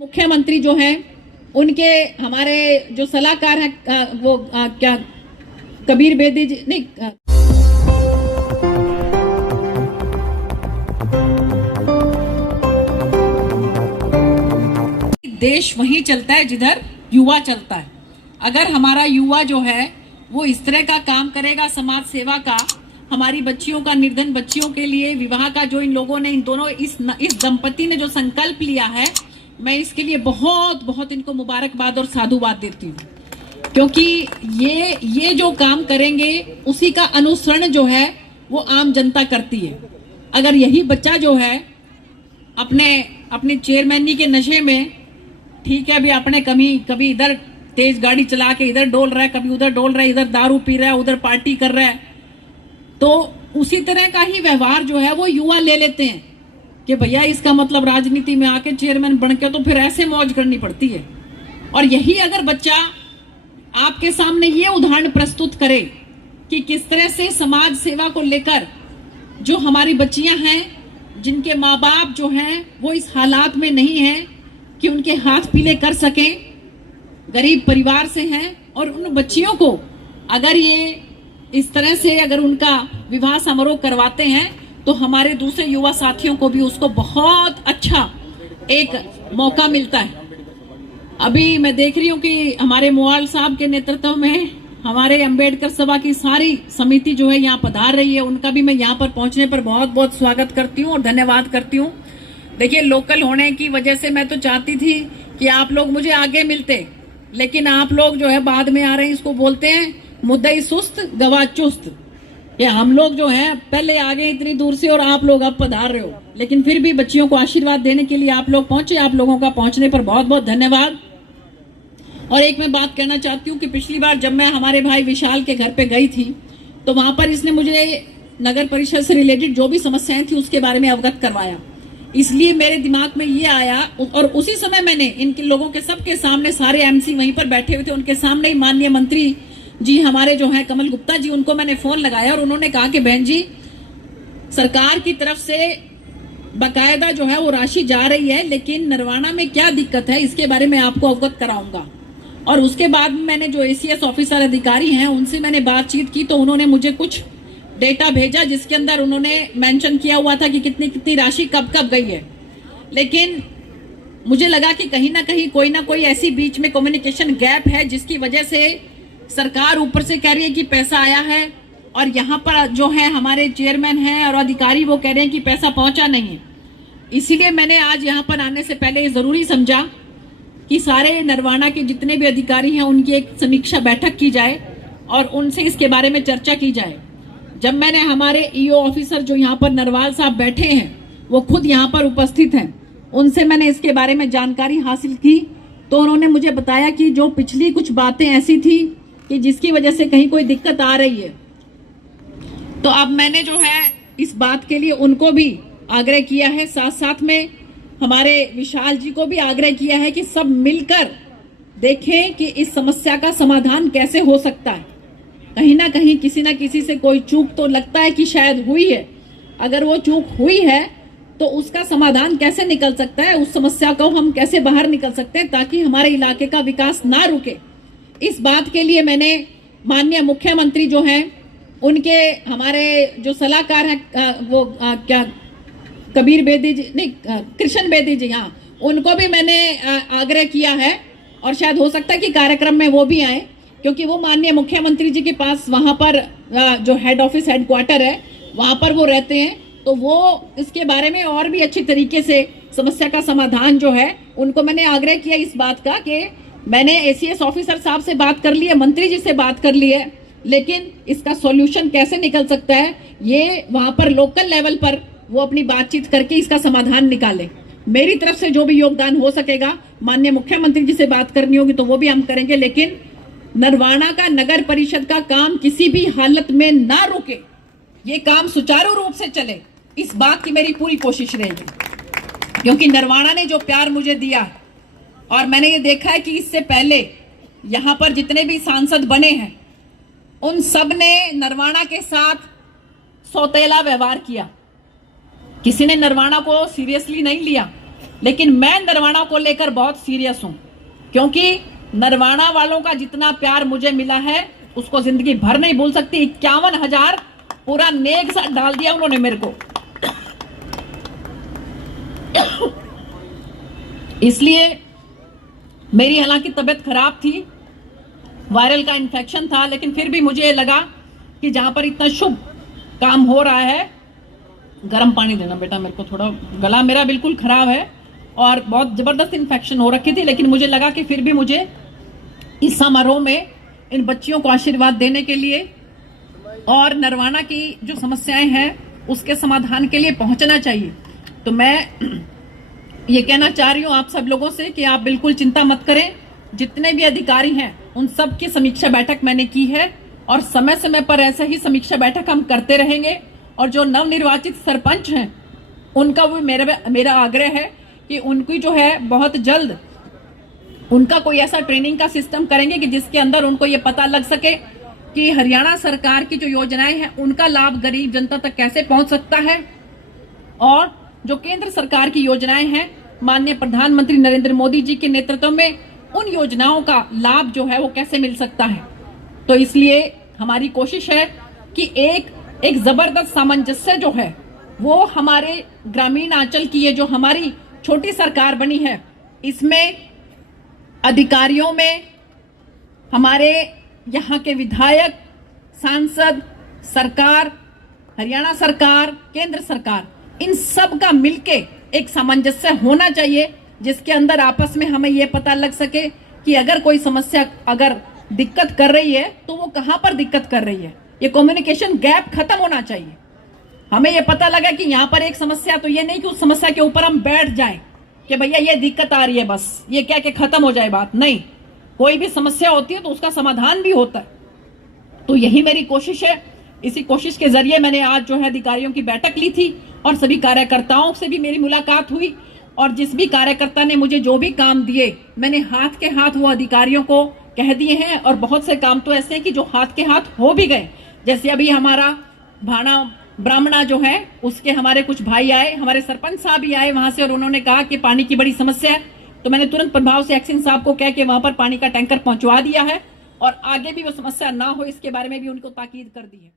मुख्यमंत्री जो हैं उनके हमारे जो सलाहकार हैं वो क्या कबीर बेदी जी नहीं देश वहीं चलता है जिधर युवा चलता है। अगर हमारा युवा जो है वो इस तरह का काम करेगा समाज सेवा का, हमारी बच्चियों का, निर्धन बच्चियों के लिए विवाह का जो इन लोगों ने, इन दोनों इस दंपति ने जो संकल्प लिया है, मैं इसके लिए बहुत बहुत इनको मुबारकबाद और साधुवाद देती हूँ, क्योंकि ये जो काम करेंगे उसी का अनुसरण जो है वो आम जनता करती है। अगर यही बच्चा जो है अपने चेयरमैनी के नशे में, ठीक है, अभी अपने कभी इधर तेज गाड़ी चला के इधर डोल रहा है, कभी उधर डोल रहा है, इधर दारू पी रहा है, उधर पार्टी कर रहा है, तो उसी तरह का ही व्यवहार जो है वो युवा ले लेते हैं कि भैया इसका मतलब राजनीति में आके चेयरमैन बन के तो फिर ऐसे मौज करनी पड़ती है। और यही अगर बच्चा आपके सामने ये उदाहरण प्रस्तुत करे कि किस तरह से समाज सेवा को लेकर जो हमारी बच्चियां हैं, जिनके माँ बाप जो हैं वो इस हालात में नहीं हैं कि उनके हाथ पीले कर सकें, गरीब परिवार से हैं, और उन बच्चियों को अगर ये इस तरह से अगर उनका विवाह समारोह करवाते हैं तो हमारे दूसरे युवा साथियों को भी उसको बहुत अच्छा एक मौका मिलता है। अभी मैं देख रही हूँ कि हमारे मोवाल साहब के नेतृत्व में हमारे अंबेडकर सभा की सारी समिति जो है यहाँ पधार रही है, उनका भी मैं यहाँ पर पहुंचने पर बहुत बहुत स्वागत करती हूँ और धन्यवाद करती हूँ। देखिए, लोकल होने की वजह से मैं तो चाहती थी कि आप लोग मुझे आगे मिलते, लेकिन आप लोग जो है बाद में आ रहे हैं, इसको बोलते हैं मुद्दई सुस्त गवा चुस्त। ये हम लोग जो है पहले आ गए इतनी दूर से और आप लोग अब पधार रहे हो, लेकिन फिर भी बच्चियों को आशीर्वाद देने के लिए आप लोग पहुंचे। आप लोगों का पहुंचने पर बहुत बहुत धन्यवाद। और एक मैं बात कहना चाहती हूँ कि पिछली बार जब मैं हमारे भाई विशाल के घर पे गई थी तो वहां पर इसने मुझे नगर परिषद से रिलेटेड जो भी समस्याएं थी उसके बारे में अवगत करवाया, इसलिए मेरे दिमाग में ये आया और उसी समय मैंने इनके लोगों के सबके सामने, सारे एमसी वहीं पर बैठे हुए थे, उनके सामने ही माननीय मंत्री जी हमारे जो हैं कमल गुप्ता जी, उनको मैंने फोन लगाया और उन्होंने कहा कि बहन जी, सरकार की तरफ से बकायदा जो है वो राशि जा रही है, लेकिन नरवाना में क्या दिक्कत है इसके बारे में आपको अवगत कराऊंगा। और उसके बाद मैंने जो एसीएस ऑफिसर अधिकारी हैं उनसे मैंने बातचीत की तो उन्होंने मुझे कुछ डेटा भेजा जिसके अंदर उन्होंने मेंशन किया हुआ था कि कितनी कितनी राशि कब कब गई है, लेकिन मुझे लगा कि कहीं ना कहीं कोई ना कोई ऐसी बीच में कम्युनिकेशन गैप है जिसकी वजह से सरकार ऊपर से कह रही है कि पैसा आया है और यहाँ पर जो है हमारे चेयरमैन हैं और अधिकारी वो कह रहे हैं कि पैसा पहुंचा नहीं है। इसीलिए मैंने आज यहाँ पर आने से पहले जरूरी समझा कि सारे नरवाना के जितने भी अधिकारी हैं उनकी एक समीक्षा बैठक की जाए और उनसे इसके बारे में चर्चा की जाए। जब मैंने हमारे ईओ ऑफिसर जो यहाँ पर नरवाल साहब बैठे हैं वो खुद यहाँ पर उपस्थित हैं, उनसे मैंने इसके बारे में जानकारी हासिल की तो उन्होंने मुझे बताया कि जो पिछली कुछ बातें ऐसी थी कि जिसकी वजह से कहीं कोई दिक्कत आ रही है, तो अब मैंने जो है इस बात के लिए उनको भी आग्रह किया है, साथ साथ में हमारे विशाल जी को भी आग्रह किया है कि सब मिलकर देखें कि इस समस्या का समाधान कैसे हो सकता है। कहीं ना कहीं किसी ना किसी से कोई चूक तो लगता है कि शायद हुई है, अगर वो चूक हुई है तो उसका समाधान कैसे निकल सकता है, उस समस्या को हम कैसे बाहर निकल सकते हैं ताकि हमारे इलाके का विकास ना रुके। इस बात के लिए मैंने माननीय मुख्यमंत्री जो हैं उनके हमारे जो सलाहकार हैं वो क्या कबीर बेदी जी नहीं कृष्ण बेदी जी, हाँ, उनको भी मैंने आग्रह किया है और शायद हो सकता है कि कार्यक्रम में वो भी आए, क्योंकि वो माननीय मुख्यमंत्री जी के पास वहां पर जो हेड ऑफिस हेडक्वार्टर है वहां पर वो रहते हैं, तो वो इसके बारे में और भी अच्छी तरीके से समस्या का समाधान जो है उनको मैंने आग्रह किया इस बात का कि मैंने एसीएस ऑफिसर साहब से बात कर ली है, मंत्री जी से बात कर ली है, लेकिन इसका सॉल्यूशन कैसे निकल सकता है ये वहां पर लोकल लेवल पर वो अपनी बातचीत करके इसका समाधान निकाले। मेरी तरफ से जो भी योगदान हो सकेगा, माननीय मुख्यमंत्री जी से बात करनी होगी तो वो भी हम करेंगे, लेकिन नरवाना का नगर परिषद का काम किसी भी हालत में ना रुके, ये काम सुचारू रूप से चले, इस बात की मेरी पूरी कोशिश रहेगी। क्योंकि नरवाना ने जो प्यार मुझे दिया और मैंने ये देखा है कि इससे पहले यहाँ पर जितने भी सांसद बने हैं उन सब ने नरवाना के साथ सौतेला व्यवहार किया, किसी ने नरवाना को सीरियसली नहीं लिया। लेकिन मैं नरवाना को लेकर बहुत सीरियस हूं, क्योंकि नरवाना वालों का जितना प्यार मुझे मिला है उसको जिंदगी भर नहीं भूल सकती। 51,000 पूरा नेक सा डाल दिया उन्होंने मेरे को। इसलिए मेरी हालांकि तबीयत खराब थी, वायरल का इन्फेक्शन था, लेकिन फिर भी मुझे लगा कि जहां पर इतना शुभ काम हो रहा है, गर्म पानी देना बेटा मेरे को, थोड़ा गला मेरा बिल्कुल खराब है और बहुत जबरदस्त इन्फेक्शन हो रखी थी, लेकिन मुझे लगा कि फिर भी मुझे इस समारोह में इन बच्चियों को आशीर्वाद देने के लिए और नरवाना की जो समस्याएं हैं उसके समाधान के लिए पहुंचना चाहिए। तो मैं ये कहना चाह रही हूं आप सब लोगों से कि आप बिल्कुल चिंता मत करें। जितने भी अधिकारी हैं उन सब की समीक्षा बैठक मैंने की है और समय समय पर ऐसे ही समीक्षा बैठक हम करते रहेंगे। और जो नवनिर्वाचित सरपंच हैं उनका भी मेरा आग्रह है कि उनकी जो है बहुत जल्द उनका कोई ऐसा ट्रेनिंग का सिस्टम करेंगे कि जिसके अंदर उनको ये पता लग सके कि हरियाणा सरकार की जो योजनाएं हैं उनका लाभ गरीब जनता तक कैसे पहुंच सकता है, और जो केंद्र सरकार की योजनाएं हैं माननीय प्रधानमंत्री नरेंद्र मोदी जी के नेतृत्व में उन योजनाओं का लाभ जो है वो कैसे मिल सकता है। तो इसलिए हमारी कोशिश है कि एक जबरदस्त सामंजस्य जो है वो हमारे ग्रामीण अंचल की ये जो हमारी छोटी सरकार बनी है इसमें अधिकारियों में हमारे यहाँ के विधायक, सांसद, सरकार, हरियाणा सरकार, केंद्र सरकार, इन सब का मिलके एक सामंजस्य होना चाहिए, जिसके अंदर आपस में हमें यह पता लग सके कि अगर कोई समस्या अगर दिक्कत कर रही है तो वो कहां पर दिक्कत कर रही है। ये कम्युनिकेशन गैप खत्म होना चाहिए। हमें ये पता लगा कि यहाँ पर एक समस्या, तो ये नहीं कि उस समस्या के ऊपर हम बैठ जाएं कि भैया ये दिक्कत आ रही है बस ये क्या कि खत्म हो जाए बात। नहीं, कोई भी समस्या होती है तो उसका समाधान भी होता है। तो यही मेरी कोशिश है। इसी कोशिश के जरिए मैंने आज जो है अधिकारियों की बैठक ली थी और सभी कार्यकर्ताओं से भी मेरी मुलाकात हुई, और जिस भी कार्यकर्ता ने मुझे जो भी काम दिए मैंने हाथ के हाथ वो अधिकारियों को कह दिए हैं। और बहुत से काम तो ऐसे हैं कि जो हाथ के हाथ हो भी गए, जैसे अभी हमारा भाना ब्राह्मणा जो है उसके हमारे कुछ भाई आए, हमारे सरपंच साहब भी आए वहां से, और उन्होंने कहा कि पानी की बड़ी समस्या है। तो मैंने तुरंत प्रभाव से एक्शन साहब को कह के वहां पर पानी का टैंकर पहुंचवा दिया है, और आगे भी वो समस्या ना हो इसके बारे में भी उनको ताकीद कर दी है।